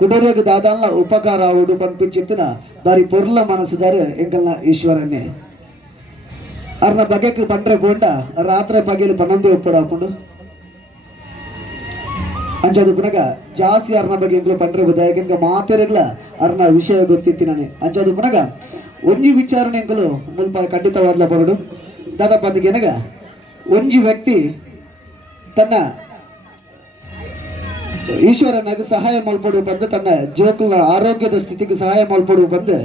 కుటుంబకు ಉಪಕಾರ ఉపకారావుడు పంపించిన ಬಾರಿ పొరుల మనసుదారు ಎಂಕಲ್ನ ఈశ్వరనే ಅರ್ನ ಬಗೆಗೆ ಬಂದ್ರೆ ಗೊಂಡ, ರಾತ್ರಿ ಬಗೆಯಲ್ಲಿ ಬನ್ನೊಂದೇ ಒಪ್ಪಡ ಹಾಕೊಂಡು. ಅಂಚದು ಪುನಗ, ಜಾಸ್ತಿ ಅರ್ನ ಬಗ್ಗೆ ಎಂಗ್ಳು ಬಂದ್ರೆ ಉದಯಕ್ಕೆ ಅರ್ನ ವಿಷಯ ಗೊತ್ತಿತ್ತು ನಾನು ಅಂಚದು ಪುನಗ, ಒಂಜಿ ವಿಚಾರಣೆ ಎಂಗ್ಳು ಮುಲ್ಪ ಖಂಡಿತವಾದ್ಲ ಬರಡು. ದಾದಾ ಬಂದಿಗೆ ಒಂಜಿ ವ್ಯಕ್ತಿ ತನ್ನ ಈಶ್ವರನಾಗ ಸಹಾಯ ಮಾಡ್ಬೋದು ಬಂದು ತನ್ನ ಜೋಕುಲ ಆರೋಗ್ಯದ ಸ್ಥಿತಿಗೆ ಸಹಾಯ ಮಾಡ್ಬೋದು ಬಂದು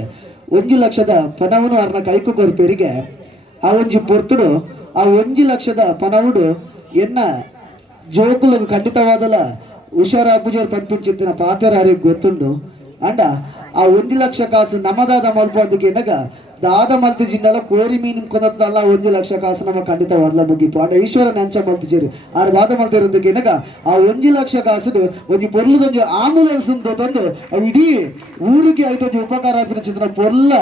ಒಂಜಿ ಲಕ್ಷದ ಪಣವನ್ನು ಅವ್ರನ್ನ ಕೈಕು ಕೊರ್ಪೇರಿಗೆ ಆ ಒಂಜಿ ಪೊರ್ತುಡು, ಆ ಒಂಜಿ ಲಕ್ಷದ ಪಣವುಡು ಎನ್ನ ಜೋಕುలకు ಖಂಡಿತವಾದಲ ಹುಷಾರಾಪುಜರ್ ಪಂಪಿಂಚಿತ್ತಿನ ಪಾತ್ರ ಗೊತ್ತುಂಡು. ಅಂಡ, ಆ ಒಂದು ಲಕ್ಷ ಕಾಸು ನಮದಾದ ಮಲ್ಪ ಅದಕ್ಕೆ ಎನಗ ದಾದ ಮಲ್ತು ಜಿನ್ನಲ ಕೋರಿ ಮೀನು ಕೊನತ್ತಲ್ಲ ಒಂದು ಲಕ್ಷ ಕಾಸು ನಮ್ಮ ಖಂಡಿತವಾದ್ಲ ಮುಗಿಪು ಅಂಡ, ಈಶ್ವರ ನೆಂಚ ಮಲ್ತಿಜೇರು ಆರ ದಾದ ಮಲ್ತಿರೋದಕ್ಕೆ ಎನಗ ಆ ಒಂದು ಲಕ್ಷ ಕಾಸು ಒಂದು ಪೊರ್ಲದೊಂದು ಆಂಬುಲೆನ್ಸ್ ತಂದು, ಅವು ಇಡೀ ಊರಿಗೆ ಐದೊಂದು ಉಪಕಾರ ಆಪಿನ ಚಿತ್ರ ಪೊರ್ಲ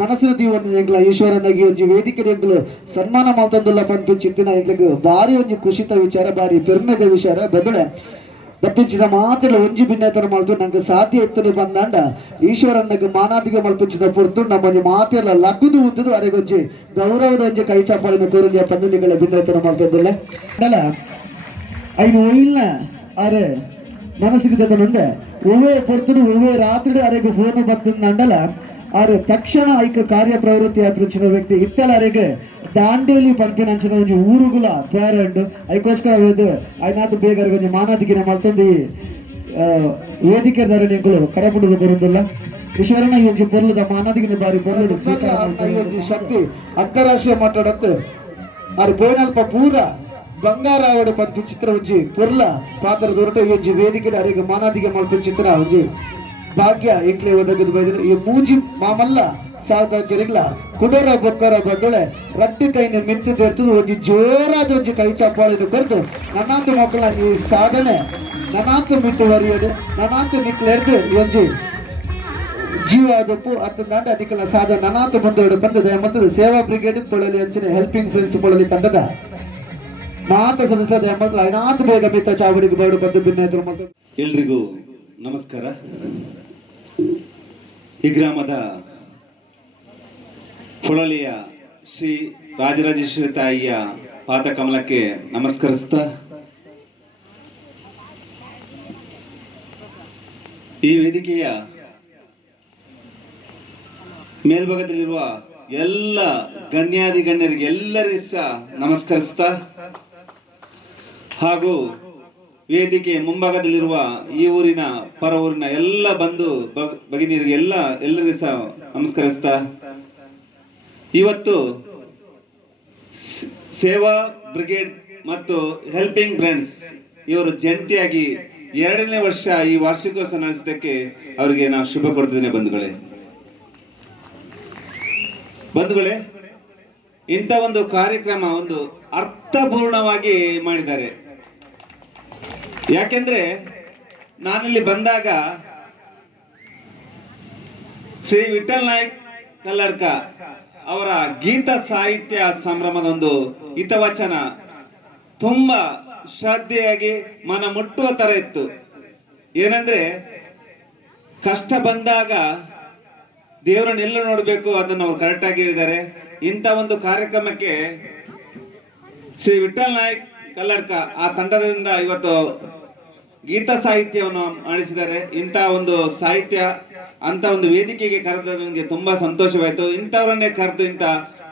ಮನಸ್ಸಿನ ದೀವೊಂದು ಎಂಗ್ಲ ಈಶ್ವರನಾಗಿ ಒಂದು ವೇದಿಕೆ ಎಂಗ್ಲು ಸನ್ಮಾನ ಮಲ್ತಂದುಲ್ಲ ಪಂಪಿನ ಚಿತ್ತಿನ ಎಂಗ್ಲಿಗೆ ಭಾರಿ ಒಂದು ಖುಷಿತ ವಿಚಾರ, ಭಾರಿ ಪೆರ್ಮೆದ ವಿಚಾರ ಬದಲೆ ಮಾತ್ರ ಒಂಜಿ ಭಿನ್ನತರ ಮಲ್ತು ನಂಗೆ ಸಾಧ್ಯ ಎತ್ತಲು ಬಂದಾಂಡ. ಈಶ್ವರನಿಗೆ ಮಾನಾದಿಗೆ ಮಲ್ಪಿಸಿದ ಪೊರ್ತು ನಮ್ಮ ಮಾತೆಲ್ಲ ಲಗುದು ಉದ್ದುದು ಅರೆಗೊಂಜಿ ಗೌರವದ ಒಂಜಿ ಕೈ ಚಾಪಾಳಿನ ಕೋರಲಿಯ ಪಂದಿಗಳ ಭಿನ್ನತನ ಮಲ್ತಂದಿಲ್ಲ ಅಲ್ಲ ಐನು ಇಲ್ಲ ಅರೆ ಮನಸ್ಸಿಗೆ ತಂದೆ ಒವ್ವೇ ಪೊರ್ತುಡು ಒವ್ವೇ ರಾತ್ರಿ ಅರೆಗೆ ಫೋನ್ ಬರ್ತದ ಆರು ತಕ್ಷಣ ಐಕ ಕಾರ್ಯ ಪ್ರವೃತ್ತಿ ಆಪಿಂచిన ವ್ಯಕ್ತಿ ಇತ್ತಲರಿಗೆ ದಾಂಡೇಲಿ ಪಂಪಿನಂಚಿನ ಒಂಜಿ ಊರುಗುಲ ಪ್ಯಾರೆಂಡ್ ಐಕೋಸ್ಕರ ಐನಾತು ಬೇಗರ ಒಂಜಿ ಮಾನಾದಿಗಿನ ಮಲ್ತೊಂದು ಆ, ವೇದಿಕೆ ಧರಣಿಗಳು ಕಡಪುಡುದು ಬರುದಿಲ್ಲ ಈಶ್ವರನ ಒಂಜಿ ಪೊರ್ಲದ ಮಾನದಿಗಿನ ಬಾರಿ ಪೊರ್ಲದ ಶಕ್ತಿ ಅಂತಾರಾಷ್ಟ್ರೀಯ ಮಾತಾಡತ್ತೆ ಅದು ಬೋನಲ್ಪ ಪೂರ ಬಂಗಾರಾವಡೆ ಪತ್ತು ಪಂಪು ಚಿತ್ರ ಒಂಜಿ ಪೊರ್ಲ ಪಾತ್ರ ದೊರಟ ಒಂಜಿ ವೇದಿಕೆ ಅರಿಗೆ ಮಾನದಿಗೆ ಮಲ್ಪ ಚಿತ್ರ ಒಂಜಿ ಭಾಗ್ಯ ಎಂಕ್ಲೆ ಒದಗಿದ್ ಬೈದ್ರು ಈ ಮೂಜಿ ಮಾಮಲ್ಲ ಸಾದ ಕೆರೆಗ್ಲ ಕುಡೋರ ಬೊಕ್ಕರ ಬಂದೊಳೆ ರಟ್ಟಿ ಕೈನ ಮಿಂಚು ತೆರ್ತದು ಒಂಜಿ ಜೋರಾದ ಒಂಜಿ ಕೈ ಚಪ್ಪಾಳಿನ ಬರ್ದು ನನ್ನಂತ ಮಕ್ಕಳ ಈ ಸಾಧನೆ ನನ್ನಂತ ಮಿಂಚು ವರಿಯೋದು ನನ್ನಂತ ನಿಕ್ಲೆರ್ದು ಒಂಜಿ ಜೀವ ಅದಪ್ಪು ದಾಟ ಅದಕ್ಕೆಲ್ಲ ಸಾಧ ನನಾತು ಬಂದೋಡು ಬಂದದ ಮತ್ತು ಸೇವಾ ಬ್ರಿಗೇಡ್ ಕೊಳ್ಳಲಿ ಅಂಚಿನ ಹೆಲ್ಪಿಂಗ್ ಫ್ರೆಂಡ್ಸ್ ಕೊಳಲಿ ತಂಡದ ಮಾತ ಸದಸ್ಯದ ಮತ್ತು ಐನಾತು ಬೇಗ ಮಿತ್ತ ಚಾವಡಿಗೆ ಬೇಡು ಬಂದು ಭಿನ್ನ ಎಲ್ರಿಗೂ ನಮಸ್ಕಾರ. ಈ ಗ್ರಾಮದ ಹೊಳಲಿಯ ಶ್ರೀ ರಾಜರಾಜೇಶ್ವರಿ ತಾಯಿಯ ಪಾದ ಕಮಲಕ್ಕೆ ನಮಸ್ಕರಿಸ್ತಾ, ಈ ವೇದಿಕೆಯ ಮೇಲ್ಭಾಗದಲ್ಲಿರುವ ಎಲ್ಲ ಗಣ್ಯಾದಿ ಗಣ್ಯರಿಗೆ ಎಲ್ಲರಿಗೂ ಸಹ ನಮಸ್ಕರಿಸ್ತಾ ಹಾಗೂ ವೇದಿಕೆ ಮುಂಭಾಗದಲ್ಲಿರುವ ಈ ಊರಿನ, ಪರ ಊರಿನ ಎಲ್ಲ ಬಂದು ಭಗಿನಿಯರಿಗೆ ಎಲ್ಲ, ಎಲ್ಲರಿಗೂ ಸಹ ನಮಸ್ಕರಿಸ್ತಾ. ಇವತ್ತು ಸೇವಾ ಬ್ರಿಗೇಡ್ ಮತ್ತು ಹೆಲ್ಪಿಂಗ್ ಫ್ರೆಂಡ್ಸ್ ಇವರು ಜಂಟಿಯಾಗಿ ಎರಡನೇ ವರ್ಷ ಈ ವಾರ್ಷಿಕೋತ್ಸವ ನಡೆಸಿದ್ದಕ್ಕೆ ಅವರಿಗೆ ನಾವು ಶುಭ ಕೊಡ್ತಿದ್ದೇನೆ ಬಂಧುಗಳೇ. ಬಂಧುಗಳೇ, ಇಂಥ ಒಂದು ಕಾರ್ಯಕ್ರಮ ಒಂದು ಅರ್ಥಪೂರ್ಣವಾಗಿ ಮಾಡಿದ್ದಾರೆ. ಯಾಕೆಂದ್ರೆ ನಾನಿಲ್ಲಿ ಬಂದಾಗ ಶ್ರೀ ವಿಠಲ್ ನಾಯ್ಕ್ ಕಲ್ಲಡ್ಕ ಅವರ ಗೀತ ಸಾಹಿತ್ಯ ಸಂಭ್ರಮದ ಒಂದು ಹಿತವಚನ ತುಂಬಾ ಶ್ರದ್ಧೆಯಾಗಿ ಮನ ಮುಟ್ಟುವ ತರ ಇತ್ತು. ಏನಂದ್ರೆ ಕಷ್ಟ ಬಂದಾಗ ದೇವರನ್ನೆಲ್ಲ ನೋಡಬೇಕು, ಅದನ್ನು ಅವ್ರು ಕರೆಕ್ಟ್ ಆಗಿ ಹೇಳಿದ್ದಾರೆ. ಇಂಥ ಒಂದು ಕಾರ್ಯಕ್ರಮಕ್ಕೆ ಶ್ರೀ ವಿಠಲ್ ನಾಯ್ಕ್ ಕಲ್ಲಡ್ಕ ಆ ತಂಡದಿಂದ ಇವತ್ತು ಗೀತ ಸಾಹಿತ್ಯವನ್ನು ಮಾಡಿಸಿದ್ದಾರೆ ಇಂಥ ಒಂದು ಸಾಹಿತ್ಯ ಅಂತ ಒಂದು ವೇದಿಕೆಗೆ ಕರೆದ ನನಗೆ ತುಂಬಾ ಸಂತೋಷವಾಯಿತು. ಇಂಥವರನ್ನೇ ಕರೆದು ಇಂಥ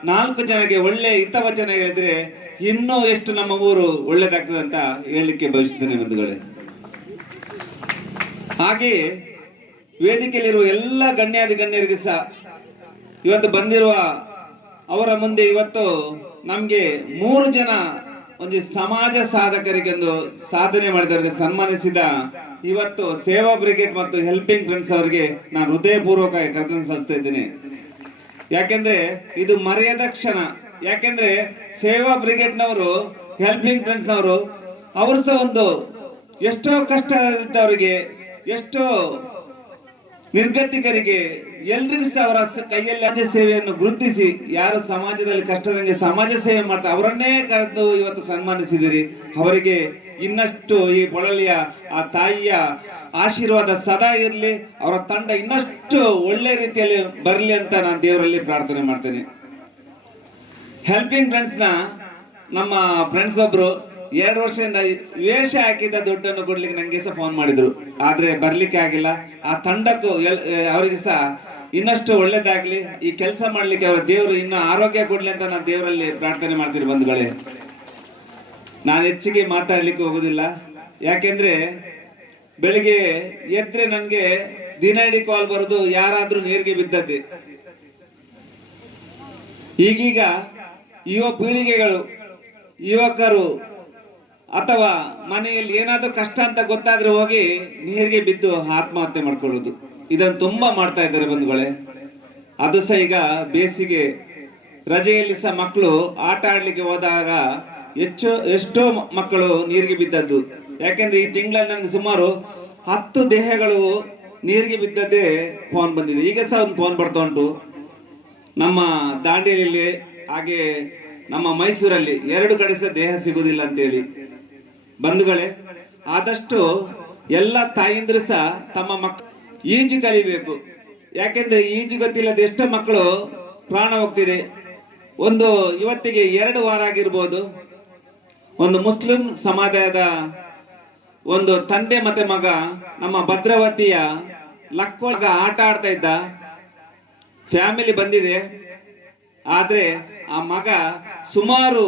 ನಾಲ್ಕು ಜನಕ್ಕೆ ಒಳ್ಳೆ ಹಿತವಚನ ಹೇಳಿದ್ರೆ ಇನ್ನೂ ಎಷ್ಟು ನಮ್ಮ ಊರು ಒಳ್ಳೇದಾಗ್ತದೆ ಅಂತ ಹೇಳಲಿಕ್ಕೆ ಬಯಸುತ್ತೇನೆ ಬಂಧುಗಳೇ. ಹಾಗೆಯೇ ವೇದಿಕೆಯಲ್ಲಿರುವ ಎಲ್ಲ ಗಣ್ಯಾದಿ ಗಣ್ಯರಿಗೆ ಸಹ ಇವತ್ತು ಬಂದಿರುವ ಅವರ ಮುಂದೆ ಇವತ್ತು ನಮ್ಗೆ ಮೂರು ಜನ ಒಂದು ಸಮಾಜ ಸಾಧಕರಿಗೆಂದು ಸಾಧನೆ ಮಾಡಿದವರಿಗೆ ಸನ್ಮಾನಿಸಿದ ಇವತ್ತು ಸೇವಾ ಬ್ರಿಗೇಡ್ ಮತ್ತು ಹೆಲ್ಪಿಂಗ್ ಫ್ರೆಂಡ್ಸ್ ಅವರಿಗೆ ನಾನು ಹೃದಯಪೂರ್ವಕ ಕರ್ತನ ಸಲ್ಲಿಸ್ತಾ ಇದ್ದೀನಿ. ಯಾಕೆಂದ್ರೆ ಇದು ಮರೆಯದ ಕ್ಷಣ. ಯಾಕೆಂದ್ರೆ ಸೇವಾ ಬ್ರಿಗೇಡ್ನವರು, ಹೆಲ್ಪಿಂಗ್ ಫ್ರೆಂಡ್ಸ್ ನವರು ಅವರು ಸಹ ಒಂದು ಎಷ್ಟೋ ಕಷ್ಟ ಇದ್ದವರಿಗೆ, ಎಷ್ಟೋ ನಿರ್ಗತಿಕರಿಗೆ ಎಲ್ರಿಗೂ ಸಹ ಅವರ ಕೈಯಲ್ಲಿ ರಾಜ್ಯ ಸೇವೆಯನ್ನು ಗುರುತಿಸಿ ಯಾರು ಸಮಾಜದಲ್ಲಿ ಕಷ್ಟದಂಗೆ ಸಮಾಜ ಸೇವೆ ಮಾಡ್ತಾರೆ ಅವರನ್ನೇ ಕರೆದು ಇವತ್ತು ಸನ್ಮಾನಿಸಿದಿರಿ. ಅವರಿಗೆ ಇನ್ನಷ್ಟು ಈ ಬಳಲಿಯ ಆ ತಾಯಿಯ ಆಶೀರ್ವಾದ ಸದಾ ಇರಲಿ, ಅವರ ತಂಡ ಇನ್ನಷ್ಟು ಒಳ್ಳೆ ರೀತಿಯಲ್ಲಿ ಬರಲಿ ಅಂತ ನಾನು ದೇವರಲ್ಲಿ ಪ್ರಾರ್ಥನೆ ಮಾಡ್ತೇನೆ. ಹೆಲ್ಪಿಂಗ್ ಫ್ರೆಂಡ್ಸ್ನ ನಮ್ಮ ಫ್ರೆಂಡ್ಸ್ ಒಬ್ರು ಎರಡು ವರ್ಷದಿಂದ ವೇಷ ಹಾಕಿದ್ದ ದುಡ್ಡನ್ನು ಕೊಡ್ಲಿಕ್ಕೆ ನಂಗೆ ಸಹ ಫೋನ್ ಮಾಡಿದ್ರು. ಆದ್ರೆ ಬರ್ಲಿಕ್ಕೆ ಆಗಿಲ್ಲ. ಆ ತಂಡಕ್ಕೂ ಅವರಿಗೆ ಸಹ ಇನ್ನಷ್ಟು ಒಳ್ಳೇದಾಗ್ಲಿ. ಈ ಕೆಲಸ ಮಾಡ್ಲಿಕ್ಕೆ ಅವರ ದೇವರು ಇನ್ನು ಆರೋಗ್ಯ ಕೊಡ್ಲಿ ಅಂತ ನಾನು ದೇವರಲ್ಲಿ ಪ್ರಾರ್ಥನೆ ಮಾಡ್ತೀನಿ ಬಂಧುಗಳೇ. ನಾನು ಹೆಚ್ಚಿಗೆ ಮಾತಾಡ್ಲಿಕ್ಕೆ ಹೋಗುದಿಲ್ಲ. ಯಾಕೆಂದ್ರೆ ಬೆಳಿಗ್ಗೆ ಎದ್ರೆ ನನ್ಗೆ ದಿನ ಇಡೀ ಕಾಲ್ ಬರೋದು ಯಾರಾದ್ರೂ ನೀರಿಗೆ ಬಿದ್ದದ್ದೆ. ಈಗೀಗ ಯುವ ಪೀಳಿಗೆಗಳು, ಯುವಕರು ಅಥವಾ ಮನೆಯಲ್ಲಿ ಏನಾದ್ರೂ ಕಷ್ಟ ಅಂತ ಗೊತ್ತಾದ್ರೆ ಹೋಗಿ ನೀರಿಗೆ ಬಿದ್ದು ಆತ್ಮಹತ್ಯೆ ಮಾಡ್ಕೊಳ್ಳೋದು. ಇದನ್ನು ತುಂಬಾ ಮಾಡ್ತಾ ಇದ್ದಾರೆ ಬಂಧುಗಳೇ. ಅದು ಸಹ ಈಗ ಬೇಸಿಗೆ ರಜೆಯಲ್ಲಿ ಸಹ ಮಕ್ಕಳು ಆಟ ಆಡ್ಲಿಕ್ಕೆ ಹೋದಾಗ ಹೆಚ್ಚು ಎಷ್ಟೋ ಮಕ್ಕಳು ನೀರಿಗೆ ಬಿದ್ದದ್ದು. ಯಾಕೆಂದ್ರೆ ಈ ತಿಂಗಳಲ್ಲಿ ನನಗೆ ಸುಮಾರು ಹತ್ತು ದೇಹಗಳು ನೀರಿಗೆ ಬಿದ್ದದ್ದೇ ಫೋನ್ ಬಂದಿದೆ. ಈಗ ಸಹ ಒಂದು ಫೋನ್ ಬರ್ತಾ ಉಂಟು. ನಮ್ಮ ದಾಂಡೇಲಿಯಲ್ಲಿ, ಹಾಗೆ ನಮ್ಮ ಮೈಸೂರಲ್ಲಿ ಎರಡು ಕಡೆ ಸಹ ದೇಹ ಸಿಗುವುದಿಲ್ಲ ಅಂತೇಳಿ. ಬಂಧುಗಳೇ, ಆದಷ್ಟು ಎಲ್ಲ ತಾಯಿಂದ್ರು ಸಹ ತಮ್ಮ ಮಕ್, ಈಜು ಕಲಿಬೇಕು. ಯಾಕೆಂದ್ರೆ ಈಜು ಗೊತ್ತಿಲ್ಲದ ಎಷ್ಟೋ ಮಕ್ಕಳು ಪ್ರಾಣ ಹೋಗ್ತಿದೆ. ಒಂದು ಇವತ್ತಿಗೆ ಎರಡು ವಾರ ಆಗಿರ್ಬೋದು. ಒಂದು ಮುಸ್ಲಿಂ ಸಮುದಾಯದ ಒಂದು ತಂದೆ ಮತ್ತೆ ಮಗ, ನಮ್ಮ ಭದ್ರಾವತಿಯ ಲಕ್ಕೊಳಗ ಆಟ ಆಡ್ತಾ ಇದ್ದ. ಫ್ಯಾಮಿಲಿ ಬಂದಿದೆ. ಆದ್ರೆ ಆ ಮಗ ಸುಮಾರು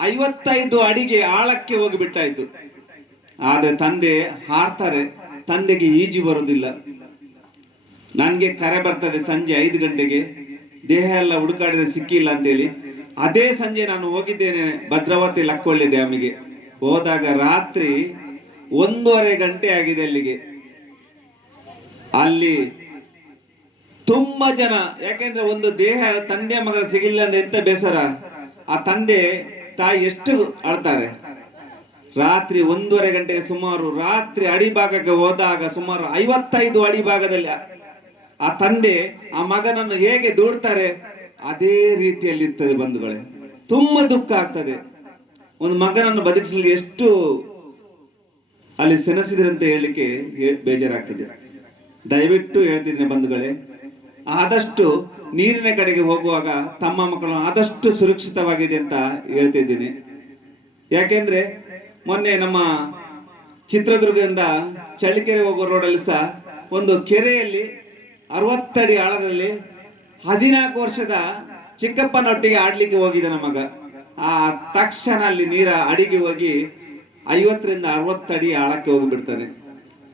ಐವತ್ತೈದು ಅಡಿಗೆ ಆಳಕ್ಕೆ ಹೋಗಿ ಬಿಟ್ಟಾಯ್ತು ಆದ್ರೆ ತಂದೆ ಹಾರ್ತಾರೆ, ತಂದೆಗೆ ಈಜು ಬರುವುದಿಲ್ಲ ನನ್ಗೆ ಕರೆ ಬರ್ತದೆ ಸಂಜೆ ಐದು ಗಂಟೆಗೆ. ದೇಹ ಎಲ್ಲ ಹುಡುಕಾಡಿದ್ರೆ ಸಿಕ್ಕಿಲ್ಲ ಅಂತೇಳಿ. ಅದೇ ಸಂಜೆ ನಾನು ಹೋಗಿದ್ದೇನೆ ಭದ್ರಾವತಿ ಲಕ್ಕೊಳ್ಳಿ ಡ್ಯಾಮಿಗೆ. ಹೋದಾಗ ರಾತ್ರಿ ಒಂದೂವರೆ ಗಂಟೆ ಆಗಿದೆ ಅಲ್ಲಿಗೆ. ಅಲ್ಲಿ ತುಂಬಾ ಜನ, ಯಾಕೆಂದ್ರೆ ಒಂದು ದೇಹ ತಂದೆ ಮಗ ಸಿಗಿಲ್ಲ ಅಂದ್ರೆ ಎಂತ ಬೇಸರ? ಆ ತಂದೆ ತಾಯಿ ಎಷ್ಟು ಅಳ್ತಾರೆ? ರಾತ್ರಿ ಒಂದೂವರೆ ಗಂಟೆಗೆ ಸುಮಾರು ರಾತ್ರಿ ಅಡಿಭಾಗಕ್ಕೆ ಹೋದಾಗ ಸುಮಾರು ಐವತ್ತೈದು ಅಡಿಭಾಗದಲ್ಲಿ ಆ- ತಂದೆ, ಆ ಮಗನನ್ನು ಹೇಗೆ ದೂಡ್ತಾರೆ? ಅದೇ ರೀತಿಯಲ್ಲಿ ಇರ್ತದೆ ಬಂಧುಗಳೇ. ತುಂಬಾ ದುಃಖ ಆಗ್ತದೆ. ಒಂದು ಮಗನನ್ನು ಬದುಕಿಸಲು ಎಷ್ಟು ಅಲ್ಲಿ ಸೆಣಸಿದ್ರಂತ ಹೇಳಲಿಕ್ಕೆ ಬೇಜಾರಾಗ್ತದೆ. ದಯವಿಟ್ಟು ಹೇಳ್ತಿದ್ದೀನಿ ಬಂಧುಗಳೇ ಆದಷ್ಟು ನೀರಿನ ಕಡೆಗೆ ಹೋಗುವಾಗ ತಮ್ಮ ಮಕ್ಕಳು ಆದಷ್ಟು ಸುರಕ್ಷಿತವಾಗಿಡಿ ಅಂತ ಹೇಳ್ತಿದ್ದೀನಿ ಯಾಕೆಂದ್ರೆ ಮೊನ್ನೆ ನಮ್ಮ ಚಿತ್ರದುರ್ಗದಿಂದ ಚಳ್ಳಕೆರೆ ಹೋಗೋ ರೋಡಲ್ಲಿ ಸಹ ಒಂದು ಕೆರೆಯಲ್ಲಿ ಅರವತ್ತಡಿ ಆಳದಲ್ಲಿ ಹದಿನಾಲ್ಕು ವರ್ಷದ ಚಿಕ್ಕಪ್ಪನೊಟ್ಟಿಗೆ ಆಡ್ಲಿಕ್ಕೆ ಹೋಗಿದ್ದ ನಮ್ಮ ಮಗ. ಆ ತಕ್ಷಣ ಅಲ್ಲಿ ನೀರ ಅಡಿಗೆ ಹೋಗಿ ಐವತ್ತರಿಂದ ಅರವತ್ತಡಿ ಆಳಕ್ಕೆ ಹೋಗಿಬಿಡ್ತಾನೆ.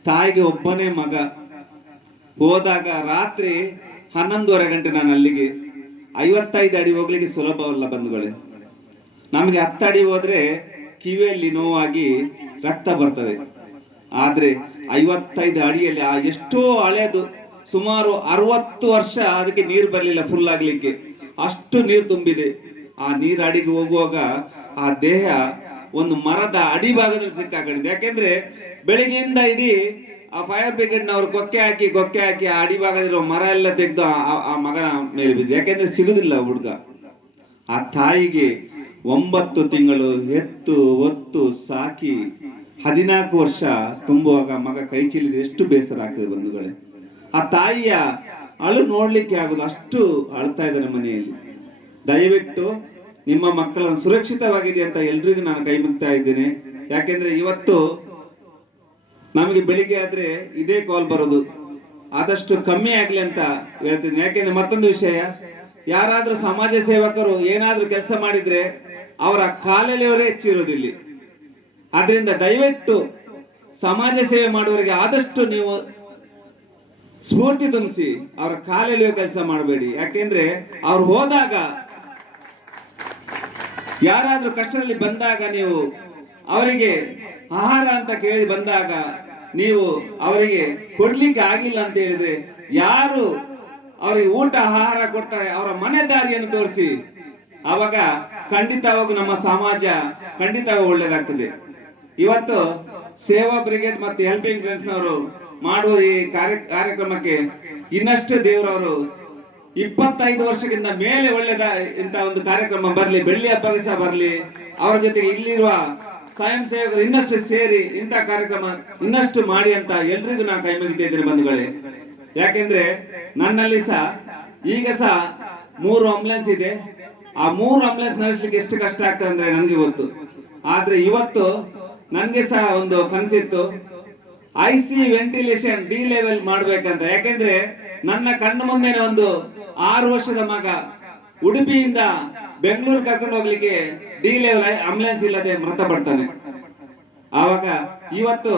ತಾಯಿಗೆ ಒಬ್ಬನೇ ಮಗ. ಹೋದಾಗ ರಾತ್ರಿ ಹನ್ನೊಂದುವರೆ ಗಂಟೆ ನಾನು ಅಲ್ಲಿಗೆ ಐವತ್ತೈದು ಅಡಿ ಹೋಗ್ಲಿಕ್ಕೆ ಸುಲಭವಲ್ಲ ಬಂಧುಗಳೇ. ನಮಗೆ ಹತ್ತು ಅಡಿ ಹೋದ್ರೆ ಕಿವಿಯಲ್ಲಿ ನೋವಾಗಿ ರಕ್ತ ಬರ್ತದೆ. ಆದ್ರೆ ಐವತ್ತೈದು ಅಡಿಯಲ್ಲಿ ಆ ಎಷ್ಟೋ ಹಳೆಯದು ಸುಮಾರು ಅರವತ್ತು ವರ್ಷ ಅದಕ್ಕೆ ನೀರು ಬರಲಿಲ್ಲ ಫುಲ್ ಆಗ್ಲಿಕ್ಕೆ. ಅಷ್ಟು ನೀರು ತುಂಬಿದೆ. ಆ ನೀರು ಅಡಿಗೆ ಹೋಗುವಾಗ ಆ ದೇಹ ಒಂದು ಮರದ ಅಡಿಭಾಗದಲ್ಲಿ ಸಿಕ್ಕಾಕೊಂಡಿದೆ. ಯಾಕೆಂದ್ರೆ ಬೆಳಿಗ್ಗೆಯಿಂದ ಇಡೀ ಆ ಫೈರ್ ಬ್ರಿಗೇಡ್ ನವರು ಕೊಕ್ಕೆ ಹಾಕಿ ಕೊಕ್ಕೆ ಹಾಕಿ, ಆ ಅಡಿಭಾಗದಲ್ಲಿರೋ ಮರ ಎಲ್ಲ ತೆಗೆದು ಆ ಮಗನ ಮೇಲೆ ಬಿದ್ದು ಯಾಕೆಂದ್ರೆ ಸಿಗುದಿಲ್ಲ ಹುಡುಗ. ಆ ತಾಯಿಗೆ ಒಂಬತ್ತು ತಿಂಗಳು ಎತ್ತು, ಒತ್ತು, ಸಾಕಿ, ಹದಿನಾಲ್ಕು ವರ್ಷ ತುಂಬುವಾಗ ಮಗ ಕೈ ಚೀಲಿದ ಎಷ್ಟು ಬೇಸರ ಆಗ್ತದೆ ಬಂಧುಗಳೇ. ಆ ತಾಯಿಯ ಅಳು ನೋಡ್ಲಿಕ್ಕೆ ಆಗುದು, ಅಷ್ಟು ಅಳ್ತಾ ಇದ್ದಾರೆ ಮನೆಯಲ್ಲಿ. ದಯವಿಟ್ಟು ನಿಮ್ಮ ಮಕ್ಕಳನ್ನು ಸುರಕ್ಷಿತವಾಗಿದೆ ಅಂತ ಎಲ್ರಿಗೂ ನಾನು ಕೈ ಮುಗ್ತಾ ಇದ್ದೇನೆ. ಯಾಕೆಂದ್ರೆ ಇವತ್ತು ನಮಗೆ ಬೆಳಿಗ್ಗೆ ಆದ್ರೆ ಇದೇ ಕಾಲ್ ಬರೋದು. ಆದಷ್ಟು ಕಮ್ಮಿ ಆಗ್ಲಿ ಅಂತ ಹೇಳ್ತೀನಿ ಯಾಕೆಂದ್ರೆ ಮತ್ತೊಂದು ವಿಷಯ, ಯಾರಾದ್ರೂ ಸಮಾಜ ಸೇವಕರು ಏನಾದ್ರೂ ಕೆಲಸ ಮಾಡಿದ್ರೆ ಅವರ ಕಾಲಲೆಯವರೇ ಹೆಚ್ಚಿರೋದು ಇಲ್ಲಿ. ಆದ್ರಿಂದ ದಯವಿಟ್ಟು ಸಮಾಜ ಸೇವೆ ಮಾಡುವವರಿಗೆ ಆದಷ್ಟು ನೀವು ಸ್ಫೂರ್ತಿ ತುಂಬಿಸಿ ಅವರ ಕಾಲೆಳೆಯುವ ಕೆಲಸ ಮಾಡಬೇಡಿ. ಯಾಕೆಂದ್ರೆ ಅವ್ರು ಹೋದಾಗ ಯಾರಾದ್ರೂ ಕಷ್ಟದಲ್ಲಿ ಬಂದಾಗ ನೀವು ಅವರಿಗೆ ಆಹಾರ ಅಂತ ಕೇಳಿ ಬಂದಾಗ ನೀವು ಅವರಿಗೆ ಕೊಡ್ಲಿಕ್ಕೆ ಆಗಿಲ್ಲ ಅಂತ ಹೇಳಿದ್ರೆ ಯಾರು ಅವರಿಗೆ ಊಟ ಆಹಾರ ಕೊಡ್ತಾರೆ? ಅವರ ಮನೆ ದಾರಿಯನ್ನು ತೋರಿಸಿ. ಅವಾಗ ಖಂಡಿತವಾಗೂ ನಮ್ಮ ಸಮಾಜ ಖಂಡಿತವಾಗ ಒಳ್ಳೇದಾಗ್ತದೆ. ಇವತ್ತು ಸೇವಾ ಬ್ರಿಗೇಡ್ ಮತ್ತು ಹೆಲ್ಪಿಂಗ್ ಫ್ರೆಂಡ್ಸ್ ನವರು ಮಾಡುವ ಈ ಕಾರ್ಯ ಕಾರ್ಯಕ್ರಮಕ್ಕೆ ಇನ್ನಷ್ಟು ದೇವರವರು ಇಪ್ಪತ್ತೈದು ವರ್ಷಕ್ಕಿಂತ ಮೇಲೆ ಒಳ್ಳೆದ ಇಂತ ಒಂದು ಕಾರ್ಯಕ್ರಮ ಬರಲಿ, ಬೆಳ್ಳಿ ಹಬ್ಬಗೆ ಸಹ ಬರಲಿ, ಅವರ ಜೊತೆಗೆ ಇಲ್ಲಿರುವ ಸ್ವಯಂ ಸೇವಕರು ಇನ್ನಷ್ಟು ಸೇರಿ ಇಂಥ ಕಾರ್ಯಕ್ರಮ ಇನ್ನಷ್ಟು ಮಾಡಿ ಅಂತ ಎಲ್ರಿಗೂ ನಾ ಕೈ ಮುಗಿತಿದ್ರೆ ಬಂಧುಗಳೇ. ಯಾಕೆಂದ್ರೆ ನನ್ನಲ್ಲಿ ಸಹ ಈಗ ಸಹ ಮೂರು ಆಂಬುಲೆನ್ಸ್ ಇದೆ. ಆ ಮೂರು ಆಂಬುಲೆನ್ಸ್ ನಡೆಸಲಿಕ್ಕೆ ಎಷ್ಟು ಕಷ್ಟ ಆಗ್ತದೆ ಅಂದ್ರೆ ನನಗೆ ಗೊತ್ತು. ಆದ್ರೆ ಇವತ್ತು ನನ್ಗೆ ಸಹ ಒಂದು ಕನಸಿತ್ತು. I C ventilation D level ಮಾಡ್ಬೇಕಂತ. ಯಾಕೆಂದ್ರೆ ನನ್ನ ಕಣ್ಣು ಮುಂದೆನೆ ಒಂದು ಆರು ವರ್ಷದ ಮಗ ಉಡುಪಿಯಿಂದ ಬೆಂಗಳೂರು ಕರ್ಕೊಂಡು ಹೋಗ್ಲಿಕ್ಕೆ ಡಿ ಲೆವೆಲ್ ಆಂಬುಲೆನ್ಸ್ ಇಲ್ಲದೆ ಮೃತಪಡ್ತಾನೆ ಆವಾಗ ಇವತ್ತು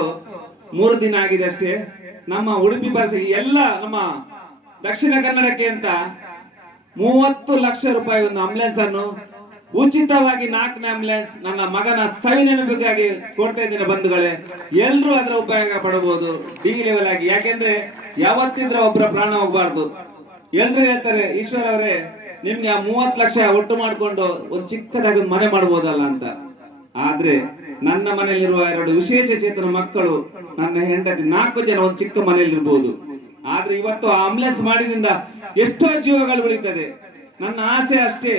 ಮೂರು ದಿನ ಆಗಿದೆ ಅಷ್ಟೇ. ನಮ್ಮ ಉಡುಪಿ ಬಸ್ ಎಲ್ಲ ನಮ್ಮ ದಕ್ಷಿಣ ಕನ್ನಡಕ್ಕೆ ಅಂತ ಮೂವತ್ತು ಲಕ್ಷ ರೂಪಾಯಿ ಒಂದು ಆಂಬುಲೆನ್ಸ್ ಅನ್ನು ಉಚಿತವಾಗಿ ನಾಲ್ಕನೇ ಆಂಬುಲೆನ್ಸ್ ನನ್ನ ಮಗನ ಸವಿ ನೆನಪಿಗಾಗಿ ಕೊಡ್ತಾ ಇದ್ದೀನಿ ಬಂಧುಗಳೇ. ಎಲ್ಲರೂ ಅದರ ಉಪಯೋಗ ಪಡಬಹುದು. ಡಿ ಲೆವೆಲ್ ಆಗಿ. ಯಾಕೆಂದ್ರೆ ಯಾವತ್ತಿದ್ರೆ ಒಬ್ಬರ ಪ್ರಾಣ ಹೋಗ್ಬಾರ್ದು. ಎಲ್ರು ಹೇಳ್ತಾರೆ, ಈಶ್ವರ್ ಅವರೇ ನಿಮ್ಗೆ ಆ ಮೂವತ್ತು ಲಕ್ಷ ಒಟ್ಟು ಮಾಡ್ಕೊಂಡು ಒಂದು ಚಿಕ್ಕದಾಗಿ ಮನೆ ಮಾಡ್ಬೋದಲ್ಲ ಅಂತ. ಆದ್ರೆ ನನ್ನ ಮನೆಯಲ್ಲಿರುವ ಎರಡು ವಿಶೇಷ ಚೇತನ ಮಕ್ಕಳು ನನ್ನ ಹೆಂಡತಿ ನಾಲ್ಕು ಜನ ಒಂದು ಚಿಕ್ಕ ಮನೆಯಲ್ಲಿ ಇರ್ಬೋದು ಆದ್ರೆ ಇವತ್ತು ಆಂಬುಲೆನ್ಸ್ ಮಾಡಿದ್ರಿಂದ ಎಷ್ಟೋ ಜೀವಗಳು ಉಳಿತದೆ. ನನ್ನ ಆಸೆ ಅಷ್ಟೇ,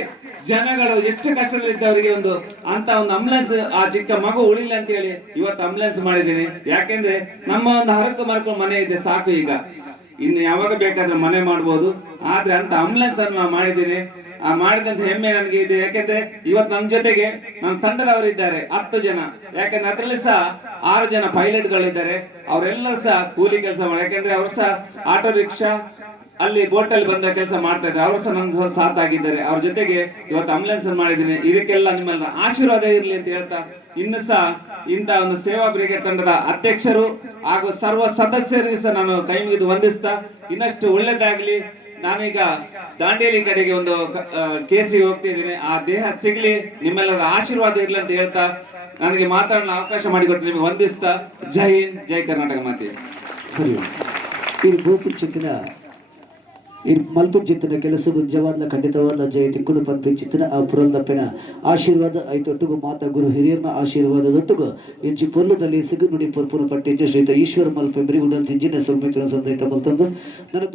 ಜನಗಳು ಎಷ್ಟು ಕಷ್ಟದಲ್ಲಿದ್ದವರಿಗೆ ಒಂದು ಅಂತ ಒಂದು ಆಂಬುಲೆನ್ಸ್ ಆ ಚಿಕ್ಕ ಮಗು ಉಳಿಲ್ಲ ಅಂತ ಹೇಳಿ ಇವತ್ತು ಆಂಬುಲೆನ್ಸ್ ಮಾಡಿದ್ದೀನಿ. ಯಾಕೆಂದ್ರೆ ನಮ್ಮ ಒಂದು ಹರಕು ಮರ್ಕೊಂಡು ಮನೆ ಇದೆ ಸಾಕು ಈಗ. ಇನ್ನು ಯಾವಾಗ ಬೇಕಾದ್ರೆ ಮನೆ ಮಾಡ್ಬೋದು. ಆದ್ರೆ ಅಂತ ಆಂಬುಲೆನ್ಸ್ ಅನ್ನು ನಾನು ಮಾಡಿದ್ದೀನಿ. ಆ ಮಾಡಿದಂತ ಹೆಮ್ಮೆ ನನಗೆ ಇದೆ. ಯಾಕೆಂದ್ರೆ ಇವತ್ತು ನನ್ನ ಜೊತೆಗೆ ನನ್ನ ತಂಡದವರು ಇದ್ದಾರೆ ಹತ್ತು ಜನ. ಯಾಕಂದ್ರೆ ಅದರಲ್ಲಿ ಸಹ ಆರು ಜನ ಪೈಲಟ್ ಗಳಿದ್ದಾರೆ. ಅವರೆಲ್ಲರೂ ಸಹ ಕೂಲಿ ಕೆಲಸ ಮಾಡಿ ಯಾಕಂದ್ರೆ ಅವರು ಸಹ ಆಟೋ ರಿಕ್ಷಾ ಅಲ್ಲಿ ಬೋಟ್ ಅಲ್ಲಿ ಬಂದ ಕೆಲಸ ಮಾಡ್ತಾ ಇದ್ದಾರೆ. ಅವರು ಸಹ ಸಹ ಸಾಥ್ ಆಗಿದ್ದಾರೆ. ಅವ್ರ ಜೊತೆಗೆ ಇವತ್ತು ಆಂಬುಲೆನ್ಸ್ ಮಾಡಿದ್ದೀನಿ. ಇದಕ್ಕೆಲ್ಲ ನಿಮ್ಮೆಲ್ಲ ಆಶೀರ್ವಾದ ಇರಲಿ ಅಂತ ಹೇಳ್ತಾ ಇನ್ನು ಸಹ ಇಂಥ ಒಂದು ಸೇವಾ ಬ್ರಿಗೇಡ್ ತಂಡದ ಅಧ್ಯಕ್ಷರು ಹಾಗೂ ಸರ್ವ ಸದಸ್ಯರಿಗೆ ಸಹ ನಾನು ಕೈ ಮುಗಿದು ವಂದಿಸ್ತಾ ಇನ್ನಷ್ಟು ಒಳ್ಳೇದಾಗ್ಲಿ ನಾನೀಗ ದಾಂಡೇಲಿ ಕಡೆಗೆ ಒಂದು ಕೇಸಿಗೆ ಹೋಗ್ತಿದ್ದೀನಿ ಆ ದೇಹ ಸಿಗ್ಲಿ, ನಿಮ್ಮೆಲ್ಲರ ಆಶೀರ್ವಾದ ಇರಲಿ ಅಂತ ಹೇಳ್ತಾ ನನಗೆ ಮಾತಾಡಲು ಅವಕಾಶ ಮಾಡಿಕೊಟ್ಟು ನಿಮಗೆ ವಂದಿಸ್ತಾ. ಜೈ ಹಿಂದ್, ಜೈ ಕರ್ನಾಟಕ ಮಾತೆ. ಇದು ಗೋಪು ಚಿಂತನ ಇದು ಮಲ್ಪು ಕೆಲಸ ನಿಜವಾದ ಖಂಡಿತವಾದ ಜಯತಿ ಪಂಪಿ ಪಂಪಿಂಚಿತನ ಆ ಪುರಂದಪ್ಪನ ಆಶೀರ್ವಾದ ಐತೊಟ್ಟಿಗೂ, ಮಾತಾ ಗುರು ಹಿರಿಯರ್ನ ಆಶೀರ್ವಾದದೊಟ್ಟುಗು, ಇಂಚಿ ಪೊಲ್ಲದಲ್ಲಿ ಸಿಗು ನುಡಿ ಪರ್ಪುನ ಪಟ್ಟಿ ಶ್ರೀತ ಈಶ್ವರ ಮಲ್ಪೆಂಬರಿ ಉಡಲ್ ತಿಂಜಿನ ಸ್ವಲ್ಪ ಸಂದೈತ ಮಲ್ತಂದು. ನನ್ನ